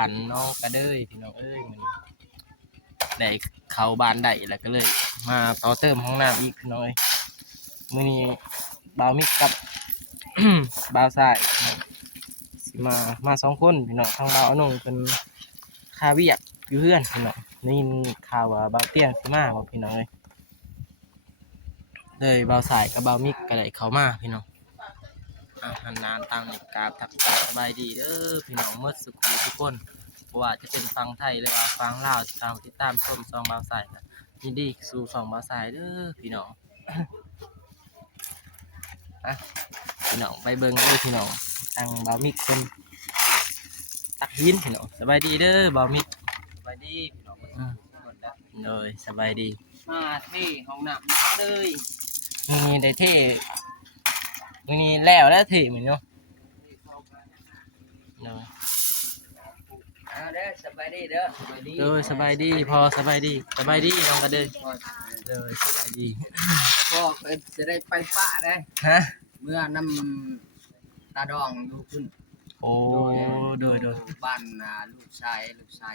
านน้องกระเด้ยพี่น้องเอ้ยมันได้เข้าบ้านได้แล้วก็เลยมาต่อเติมห้องน้ำอีกพี่น้องเอ้ยมื้อนี้บ่าวมิกกับ บ่าวสายสิมาสองคนพี่น้องทางบ่าวอนงเป็นคาเวียกอยู่เพื่อนพี่น้องนี่ข่าวว่าบ่าวเตี้ยงสิมาบ่พี่น้องเลยบ่าวสายกับบ่าวมิกก็ได้เข้ามาพี่น้องนานๆตามในกราบทักทายสบายดีเด้อพี่น้องเมื่อสุขทุกคนเพราะว่าจะเป็นฟังไทยหรือว่าฟังลาวตามติดตามชมซองบ่าวสายนะยินดีสู่ซองบ่าวสายเด้อพี่น้อง พี่น้องไปเบิ่งเลยพี่น้องตั้งบ่าวมิกเป็นตักหินพี่น้องสบายดีเด้อบ่าวมิกสบายดีพี่น้องเลยสบายดีมาที่ห้องน้ำเลยนี่ได้เท่นี่แล้วเท่เหมือนเนาะเด้อสบายดีเด้อสบายดีพอสบายดีน้องก็เด้อสบายดีก็จะได้ไปปะได้ฮะเมื่อนำตาดองดูขึ้นโอ้โดยบ้านลูกชา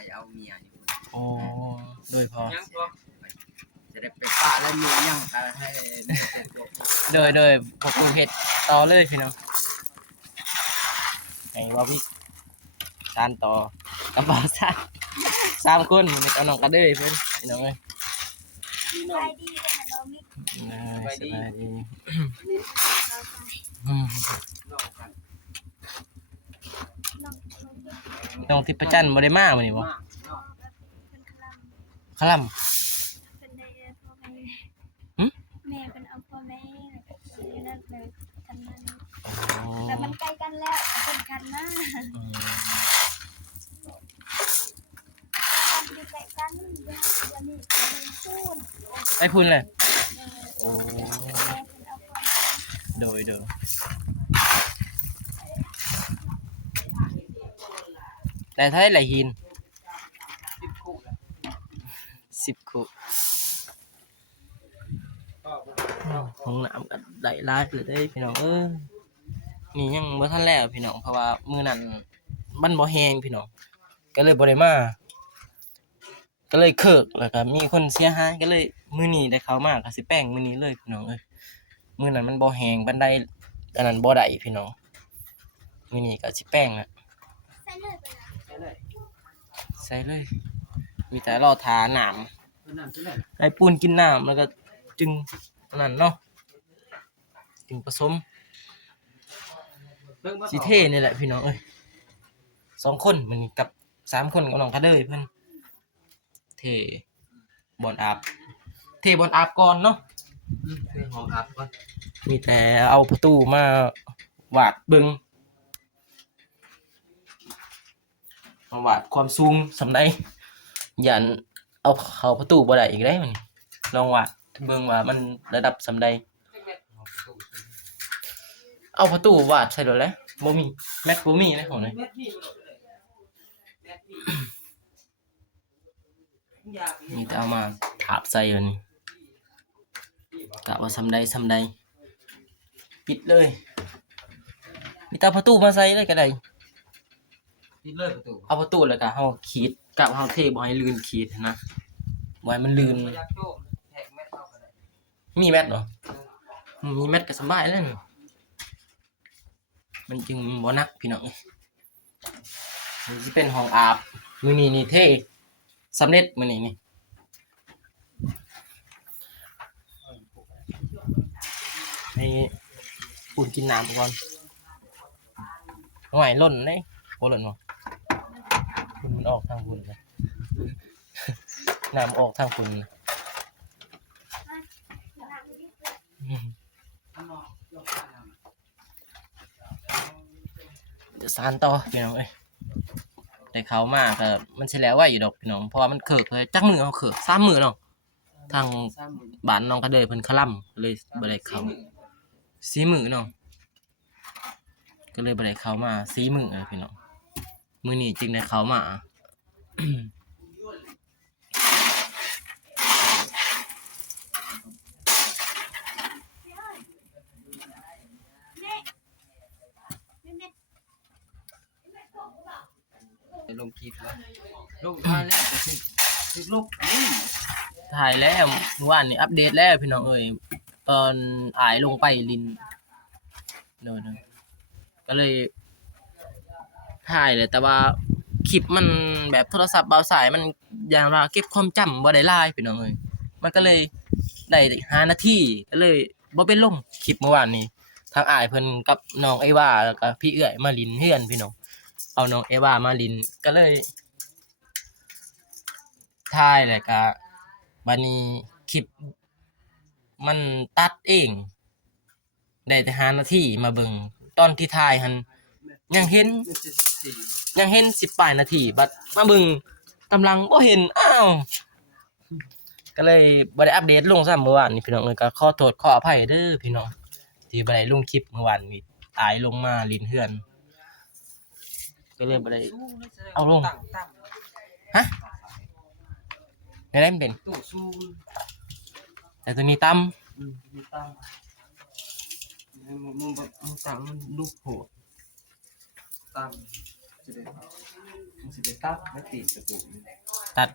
ยเอาเมียอยู่โอ้โดยพอจะได้ไปปะแล้วมียังให้โดยพวกกูเฮ็ดต่อเลยพี่น้องไอ้บ่พี่ซานต่อกับบ่ซาน3คนมันเอาน้องกระเด้ยเพิ่นพี่น้องเอ้ยสบายดีเด้อบ่มิกสบายดีน้องทิพย์ประจันบ่ได้มามื้อนี้บ่คลำเป็นได้พ่อแม่แม่เป็นเอาพ่อแม่อยู่นั่นเลยทำนั้นแต่มันใกล้กันแล้วเป็นกันนะดีใจกันวันนี้ไปพูนเลยโอ้โดยแต่ถ้าได้หลายหิน10 คู่ห้องน้ำก็ได้หลายเลยได้พี่น้องนี่ยังบ่ทันแล้วพี่น้องเพราะว่ามื้อนั้นมันบ่แห้งพี่น้องก็เลยบ่ได้มาก็เลยเคิกแล้วก็มีคนเสียหายก็เลยมื้อนี้ได้เข้ามาก็สิแป้งมื้อนี้เลยพี่น้องมื้อนั้นมันบ่แห้งปานใดอันนั้นบ่ได้พี่น้องมื้อนี้ก็สิแป้งอะใส่เลยมีแต่รอทาน้ำให้ปูนกินน้ำแล้วก็จึงนั่นเนาะจึงผสมสิเท่นี่แหละพี่น้อง2คนมันกับ3คนกับน้องกระเด้ยเพิ่นเท่บอลอาบก่อนเนาะห้องอาบก่อนมีแต่เอาประตูมาวาดเบิ่งวาดความสูงสำใดยันเอาเข้าประตูบ่ได้อีกได้มันลองวาดเบิ่งว่ามันระดับสำใดเอาประตูวาดใส่โดดแล้วบ่มีแม็กบ่มีนะของไหนนี่แต่เอามาถาบใส่อันนี้กะว่าสำใดปิดเลยมีแต่ประตูมาใส่เลยก็ได้ปิดเลยประตูเอาประตูแล้วก็เฮาขีดกะเฮาเทบ่ให้ลื่นขีดนะบ่ให้มันลื่นมีแมทเหรอมีแมทก็สบายแล้วมันจึงบ่หนักพี่น้องนี่สิเป็นห้องอาบมื้อนี้นี่เท่สำเร็จมื้อนี้นี่ให้ปูนกินน้ำก่อนหอยล่นเลยโอ้ล่นบ่คุณมันออกทางคุณนะน้ำออกทางคุณนะจะสานต่อพี่น้องแต่เขามาก็มันใช่แล้วว่าอยู่ดอกพี่น้องเพราะว่ามันเขิกเลยจักมือเอาเขิก3 มือเนาะทางบ้านน้องกระเดยเพิ่นคล่ำเลยบ่ได้เข้า4 มือเนาะก็เลยบ่ได้เข้ามา4 มือพี่น้องมื้อนี้จึงได้เข้ามา ลงคลิปแล้วลงทายแล้วก็คือลูกนี่ ถ่ายแล้วเมื่อวานนี้อัปเดตแล้วพี่น้องเอ้ยตอนอายลงไปลินเด้อก็เลยถ่ายเลยแต่ว่าคลิปมันแบบโทรศัพท์เบาสายมันอย่างว่าเก็บความจำบ่ได้หลายพี่น้องเอ้ยมันก็เลยได้5นาทีก็เลยบ่เป็นลงคลิปเมื่อวานนี้ทางอ้ายเพิ่นกับน้องไอ้ว่าแล้วก็พี่เอื้อยมาลินเฮือนพี่น้องเอาน้องไอ้ว่ามาลินก็เลยถ่ายแล้วก็บัดนี้คลิปมันตัดเองได้แต่5นาทีมาเบิ่งตอนที่ถ่ายหันยังเห็น มันจะสี ยังเห็น10ปลายนาทีบัดมาเบิ่งกำลังบ่เห็นอ้าวก็เลยบ่ได้อัปเดตลงซ้ำเมื่อวานนี้พี่น้องเอ้ยก็ขอโทษขออภัยเด้อพี่น้องที่บ่ได้ลงคลิปเมื่อวานนี้อายลงมาลิ้นเฮือนก็เลยบ่ได้ เอาลง ตั้ง ฮะได้มันเป็น ตู้ซูม แต่ตัวนี้ต่ำ มีตั้งมึงแบบมึงตั้งมันลูกโหดตั้งจะได้มึงสิได้ตั้งไม่ติดประตู ตัด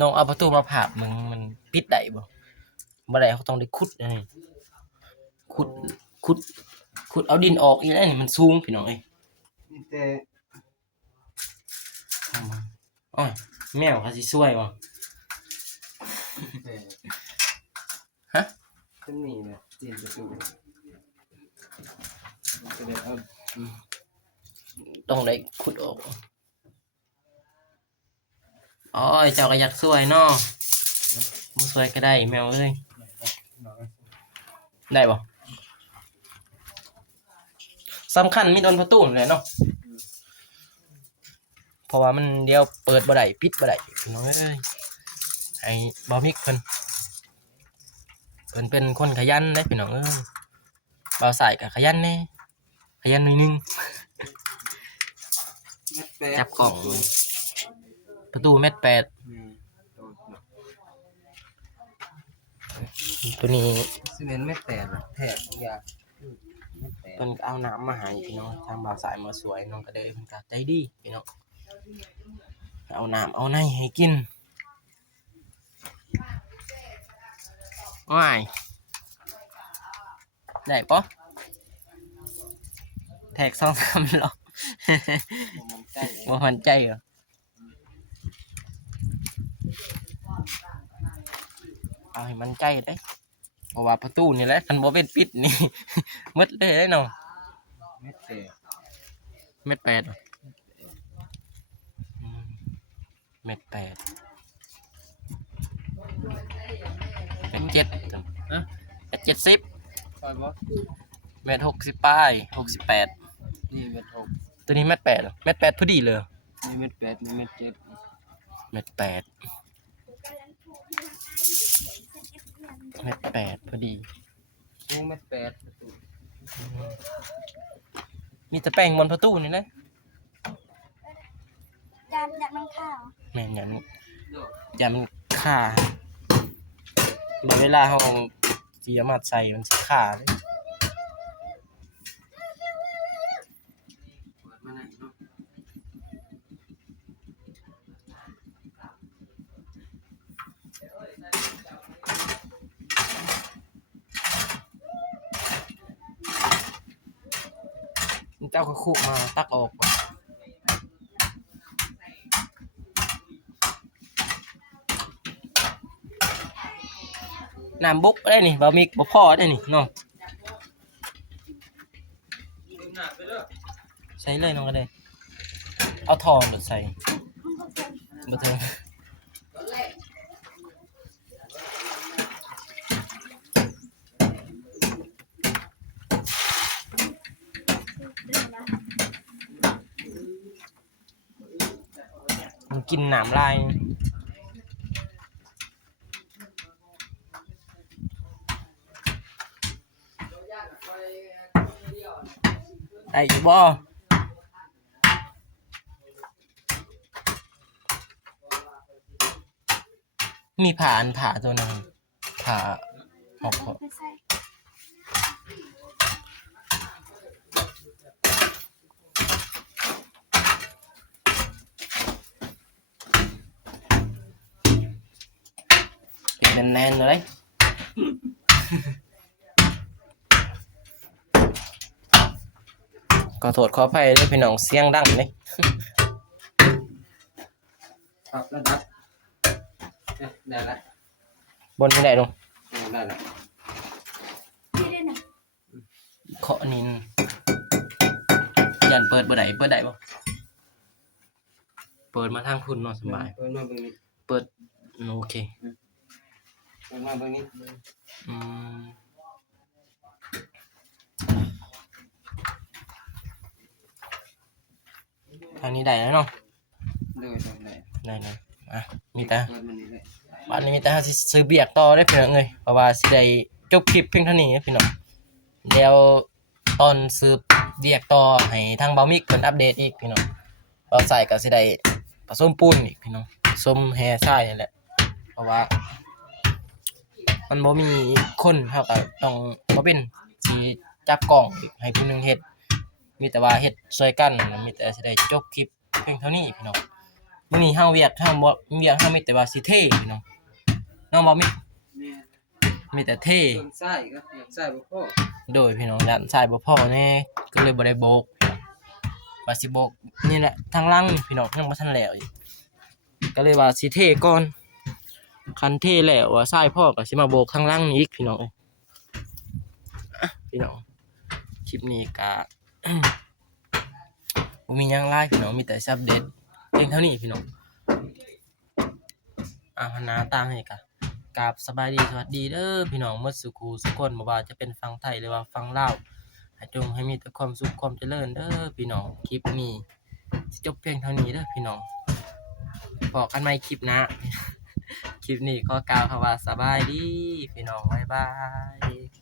น้องเอาประตูมาผาบมึงมันปิดได้บ่ได้เขาต้องได้ขุดไงขุดขุดเอาดินออกอีกแล้วนี่มันสูงพี่น้องเอ้ย นี่แต่ อ้อยแมวเขาสิช่วยบ่ แต่ ฮะ จะมีเนี่ยติดประตูมันจะได้เอา ต้องได้ขุดออกอ้อยเจ้าก็อยากช่วยเนาะบ่ช่วยก็ได้แมวเอ้ยได้บ่สำคัญมีโดนประตูนั่นแหละเนาะเพราะว่ามันเดี๋ยวเปิดบ่ได้ปิดบ่ได้พี่น้องเอ้ยให้บ่มิกเพิ่นเป็นคนขยันเด้พี่น้องเอ้ยบ่าวสายก็ขยันแน่ขยันหน่อยนึง เม็ดแปะ จับกล่องเลยประตูเม็ด8ตัวนี้ ซีเมนต์ไม่แตกหรอกแทกทุกอย่างไม่แตก เพิ่นก็เอาน้ำมาให้พี่น้องทางบ่าวสายมาสวยน้องก็ได้เพิ่นก็ใจดีพี่น้องเอาน้ำเอาในให้กินว้ายได้ปะแทก2-3รอบ มันใจ บ่มั่นใจเหรอเอาให้มันใจได้เพราะว่าประตูนี่แหละคันบ่เป็นปิดนี่ หมดเลยเด้เนาะ ไม่แตก เม็ด8เหรอเม็ด8เม็ด7ฮะเม็ด70 คอยบอก เม็ด60ป้าย68นี่เม็ดหก ตัวนี้เม็ด8เหรอเม็ด8พอดีเลยเหรอ นี่เม็ดแปดนี่เม็ดเจ็ด เม็ด8เม็ด8พอดี นี่เม็ดแปดประตู มีแต่แป้งบนประตูนี่นะ จานจากน้ำข้าว แม่นอย่างนี้อย่ามันฆ่าเดี๋ยวเวลาเราสิเอามาใส่มันสิฆ่าเลย เปิดมาไหนเนาะ เจ้าก็คุมาตักออกก่อนน้ำบกได้นี่บะมิกบ่พอได้นี่เนาะใส่เลยน้องก็ได้เอาทองหรือใส่ มันก็เป็น บ่เทิงมันกินน้ำลายได้อยู่บ่มีผ่าตัวหนึงผ่าออก เอาไปใส่ แน่นๆเลยขอโทษขออภัยด้วยพี่น้องเสียงดังเลย ครับแล้วครับได้แล้ว บนไม่ได้ลง ได้แล้ว ที่ได้น่ะ เคาะนินยันเปิดบ่ได้เปิดได้บ่เปิดมาทางพุ่นเนาะสบาย เปิดมาเบิ่งนี้ เปิดโอเค เปิดมาเบิ่งนี้ อืมทางนี้ได้แล้วเนาะ เลยได้ ได้อ่ะมีแต่ เปิดมันนี่เลย บ้านนี้มีแต่หาสิซื้อเบียกต่อได้อพี่น้องเอ้ยเพราะว่าสิได้จบคลิปเพียงเท่านี้นะพี่น้องเดี๋ยวตอนซื้อเบียกต่อให้ทางเบามิกเพิ่นอัปเดตอีกพี่น้องเราใส่ก็สิได้ผสมปูนอีกพี่น้องผสมแฮร์ทรายนั่นแหละเพราะว่า มันบ่มีคนเฮาก็ต้องบ่เป็นสิจับกล้องอีกให้ผู้หนึงเฮ็ดมีแต่ว่าเฮ็ดช่วยกันมีแต่สิได้จบคลิปเพียงเท่านี้พี่น้องมื้อนี้เฮาเวียกเฮาบ่เวียกเฮามีแต่ว่าสิเท่พี่น้องน้องบ่มี แม่ มีแต่เท่ เบิ่งซ้ายก็อยากซ้ายบ่พอ โดยพี่น้องยันสายบ่พอแน่ก็เลยบ่ได้โบกว่าสิโบกนี่แหละทางหลังพี่น้องยังบ่ทันแล้วอีกก็เลยว่าสิเท่ก่อนคันเท่แล้วว่าสายพ่อก็สิมาโบกทางหลังอีกพี่น้องอ่ะพี่น้องคลิปนี้ก็ บ่มีหยังหลายพี่น้องมีแต่อัปเดตเพียงเท่านี้พี่น้องหันหน้าตามให้กะกราบสบายดีสวัสดีเด้อพี่น้องหมดสุขูสุกคนบ่ว่าจะเป็นฝั่งไทยหรือว่าฝั่งลาวให้จงให้มีแต่ความสุขความเจริญเด้อพี่น้องคลิปนี้สิจบเพียงเท่านี้เด้อพี่น้องพบกันใหม่คลิปหน้า คลิปนี้ขอกล่าวคำว่าสบายดีพี่น้องบ๊ายบาย